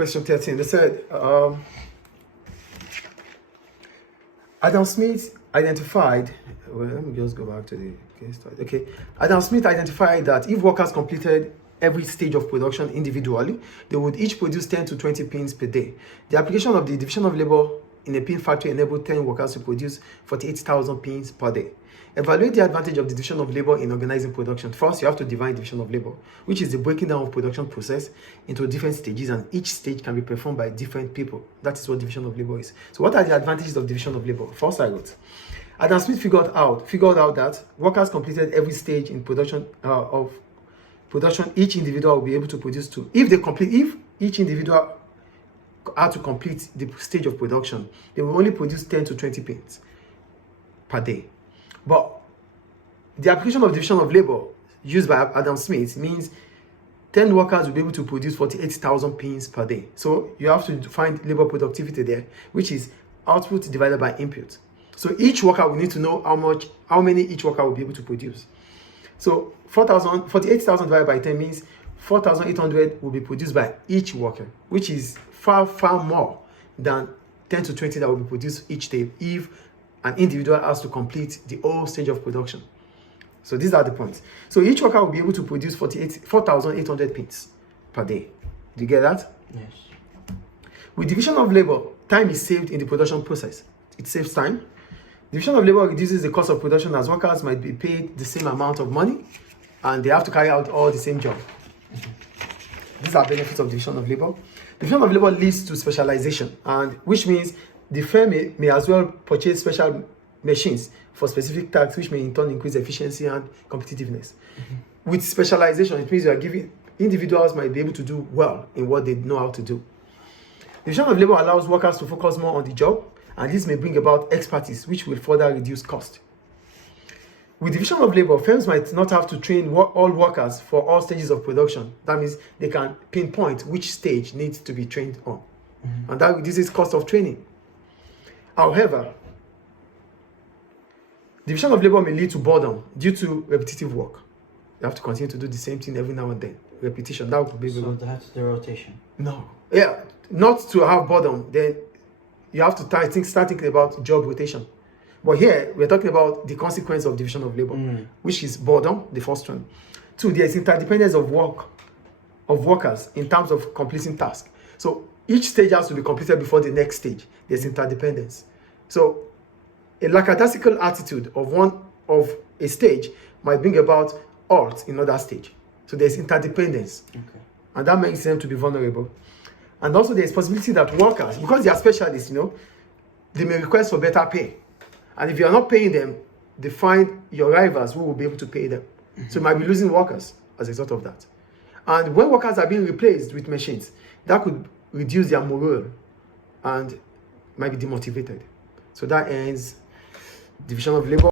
question 13. They said, Adam Smith identified, well, let me just go back to the case study. Okay. Adam Smith identified that if workers completed every stage of production individually, they would each produce 10 to 20 pins per day. The application of the division of labor in a pin factory enabled 10 workers to produce 48,000 pins per day. Evaluate the advantage of the division of labor in organizing production. First, you have to define division of labor, which is the breaking down of production process into different stages, and each stage can be performed by different people. That is what division of labor is. So what are the advantages of division of labor? First, I wrote, Adam Smith figured out that workers completed every stage in production of production. Each individual will be able to produce two. If each individual had to complete the stage of production, they will only produce 10 to 20 pins per day. But the application of division of labor used by Adam Smith means 10 workers will be able to produce 48,000 pins per day. So you have to find labor productivity there, which is output divided by input. So each worker will need to know how many each worker will be able to produce. So 48,000 divided by 10 means 4,800 will be produced by each worker, which is far, far more than 10 to 20 that will be produced each day if an individual has to complete the whole stage of production. So these are the points. So each worker will be able to produce 4,800 pins per day. Do you get that? Yes. With division of labor, time is saved in the production process. It saves time. Division of labor reduces the cost of production as workers might be paid the same amount of money and they have to carry out all the same job. These are benefits of division of labor. Division of labor leads to specialization, and which means the firm may as well purchase special machines for specific tasks, which may in turn increase efficiency and competitiveness. With specialization, it means you are giving individuals might be able to do well in what they know how to do. Division of labor allows workers to focus more on the job, and this may bring about expertise, which will further reduce cost. With division of labor, firms might not have to train all workers for all stages of production. That means they can pinpoint which stage needs to be trained on. And that reduces cost of training. However, division of labor may lead to boredom due to repetitive work. You have to continue to do the same thing every now and then. Repetition, that would be... So that's the rotation? No. Yeah, not to have boredom, then you have to start thinking about job rotation. But here, we're talking about the consequence of division of labor, which is boredom, the first one. Two, there is interdependence of workers in terms of completing tasks. So each stage has to be completed before the next stage. There's interdependence. So a lackadaisical attitude of a stage might bring about halt in another stage. So there's interdependence. Okay. And that makes them to be vulnerable. And also there's possibility that workers, because they are specialists, they may request for better pay. And if you are not paying them, they find your rivals who will be able to pay them. So you might be losing workers as a result of that. And when workers are being replaced with machines, that could reduce their morale and might be demotivated. So that ends division of labor.